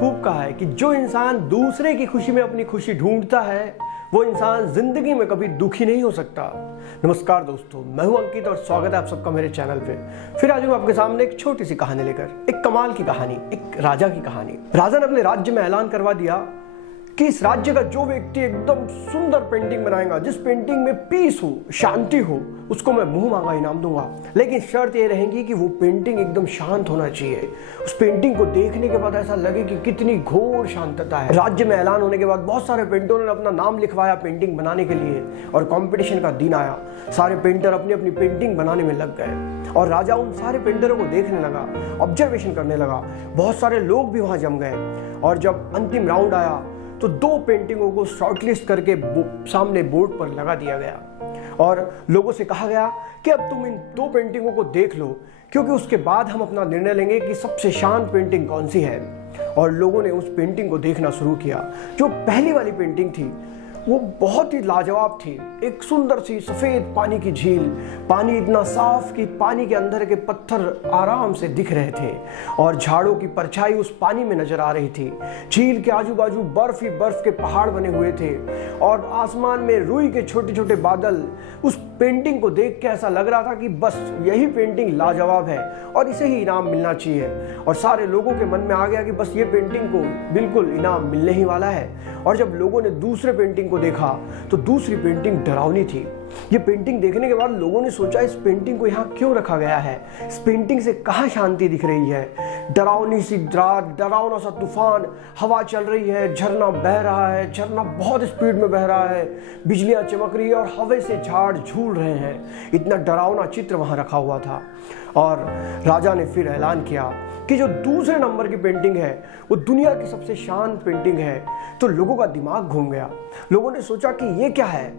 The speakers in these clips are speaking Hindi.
खूब कहा है कि जो इंसान दूसरे की खुशी में अपनी खुशी ढूंढता है वो इंसान जिंदगी में कभी दुखी नहीं हो सकता। नमस्कार दोस्तों, मैं हूं अंकित और स्वागत है आप सबका मेरे चैनल पे। फिर आज हूं आपके सामने एक छोटी सी कहानी लेकर, एक कमाल की कहानी, एक राजा की कहानी। राजा ने अपने राज्य में ऐलान करवा दिया कि इस राज्य का जो व्यक्ति एकदम सुंदर पेंटिंग बनाएगा, जिस पेंटिंग में पीस हो, शांति हो, उसको मैं मुंह मांगा इनाम दूंगा। लेकिन शर्त ये रहेगी कि वो पेंटिंग एकदम शांत होना चाहिए। उस पेंटिंग को देखने के बाद ऐसा लगे कि कितनी घोर शांतता है। राज्य में ऐलान होने के बाद बहुत सारे पेंटरों ने अपना नाम लिखवाया पेंटिंग बनाने के लिए और कंपटीशन का दिन आया। सारे पेंटर अपनी अपनी पेंटिंग बनाने में लग गए और राजा उन सारे पेंटरों को देखने लगा, ऑब्जर्वेशन करने लगा। बहुत सारे लोग भी वहां जम गए और जब अंतिम राउंड आया तो 2 पेंटिंगों को शॉर्टलिस्ट करके सामने बोर्ड पर लगा दिया गया और लोगों से कहा गया कि अब तुम इन 2 पेंटिंगों को देख लो, क्योंकि उसके बाद हम अपना निर्णय लेंगे कि सबसे शांत पेंटिंग कौन सी है। और लोगों ने उस पेंटिंग को देखना शुरू किया। जो पहली वाली पेंटिंग थी वो बहुत ही लाजवाब थी। एक सुंदर सी सफेद पानी की झील, पानी इतना साफ कि पानी के अंदर के पत्थर आराम से दिख रहे थे और झाड़ों की परछाई उस पानी में नजर आ रही थी। झील के आजू बाजू बर्फ ही बर्फ के पहाड़ बने हुए थे और आसमान में रुई के छोटे छोटे बादल। उस पेंटिंग को देख के ऐसा लग रहा था कि बस यही पेंटिंग लाजवाब है और इसे ही इनाम मिलना चाहिए। और सारे लोगों के मन में आ गया कि बस ये पेंटिंग को बिल्कुल इनाम मिलने ही वाला है। और जब लोगों ने दूसरे पेंटिंग को देखा तो दूसरी पेंटिंग डरावनी थी। ये पेंटिंग देखने के बाद लोगों ने सोचा इस पेंटिंग को यहाँ क्यों रखा गया है, इस पेंटिंग से कहाँ शांति दिख रही है। डरावनी सी रात, डरावना सा तूफान, हवा चल रही है, झरना बह रहा है, झरना बहुत स्पीड में बह रहा है, बिजलियां चमक रही है और हवा से झाड़ झूल रहे हैं। इतना डरावना चित्र वहां रखा हुआ था। और राजा ने फिर ऐलान किया कि जो दूसरे नंबर की पेंटिंग है वो दुनिया की सबसे शांत पेंटिंग है। तो लोगों का दिमाग घूम गया। लोगों ने सोचा कि ये क्या है,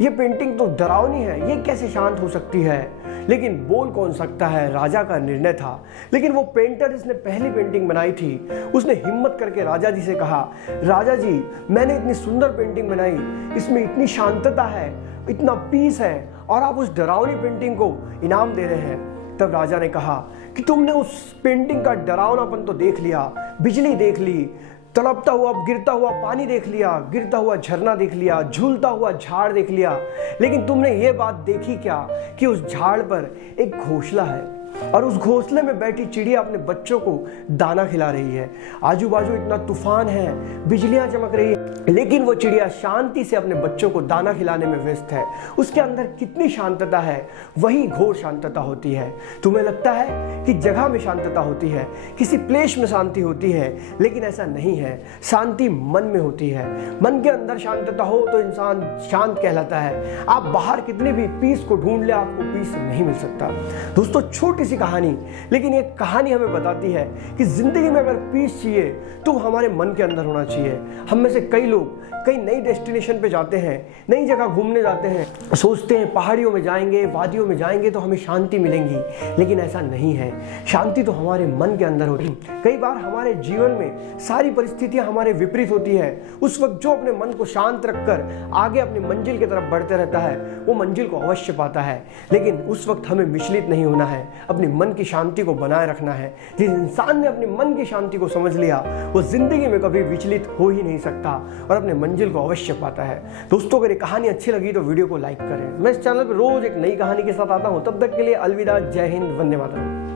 ये पेंटिंग तो डरावनी है, ये कैसे शांत हो सकती है। लेकिन बोल कौन सकता है, राजा का निर्णय था। लेकिन वो पेंटर जिसने पहली पेंटिंग बनाई थी उसने हिम्मत करके राजा जी से कहा, राजा जी मैंने इतनी सुंदर पेंटिंग बनाई, इसमें इतनी शांतता है, इतना पीस है और आप उस डरावनी पेंटिंग को इनाम दे रहे हैं। तब राजा ने कहा कि तुमने उस पेंटिंग का डरावनापन तो देख लिया, बिजली देख ली, तड़पता हुआ गिरता हुआ पानी देख लिया, गिरता हुआ झरना देख लिया, झूलता हुआ झाड़ देख लिया, लेकिन तुमने ये बात देखी क्या कि उस झाड़ पर एक घोंसला है और उस घोंसले में बैठी चिड़िया अपने बच्चों को दाना खिला रही है। आजू बाजू इतना तूफान है, बिजलियां चमक रही है, लेकिन वो चिड़िया शांति से अपने बच्चों को दाना खिलाने में व्यस्त है। उसके अंदर कितनी शांतता है, वही घोर शांतता होती है। तुम्हें लगता है कि जगह में शांतता होती है, किसी प्लेस में शांति होती है, लेकिन ऐसा नहीं है। शांति मन में होती है। मन के अंदर शांतता हो तो इंसान शांत कहलाता है। आप बाहर कितने भी पीस को ढूंढ ले, आपको पीस नहीं मिल सकता। दोस्तों, छोटी सी कहानी, लेकिन ये कहानी हमें बताती है कि जिंदगी में अगर पीस चाहिए तो हमारे मन के अंदर होना चाहिए। हम में से कई लोग कई नई डेस्टिनेशन पे जाते हैं, नई जगह घूमने जाते हैं, सोचते हैं पहाड़ियों में जाएंगे, वादियों में जाएंगे तो हमें शांति मिलेगी, लेकिन ऐसा नहीं है। शांति तो हमारे मन के अंदर होती है। कई बार हमारे जीवन में सारी परिस्थितियां हमारे विपरीत होती है। उस वक्त जो अपने मन को शांत रखकर आगे अपनी मंजिल की तरफ बढ़ते रहता है वो मंजिल को अवश्य पाता है। लेकिन उस वक्त हमें विचलित नहीं होना है, अपने मन की शांति को बनाए रखना है। जिस इंसान ने अपने मन की शांति को समझ लिया वो जिंदगी में कभी विचलित हो ही नहीं सकता और अपने मंजिल को अवश्य पाता है। दोस्तों, अगर ये कहानी अच्छी लगी तो वीडियो को लाइक करें। मैं इस चैनल पर रोज एक नई कहानी के साथ आता हूं। तब तक के लिए अलविदा, जय हिंद, वंदे मातरम।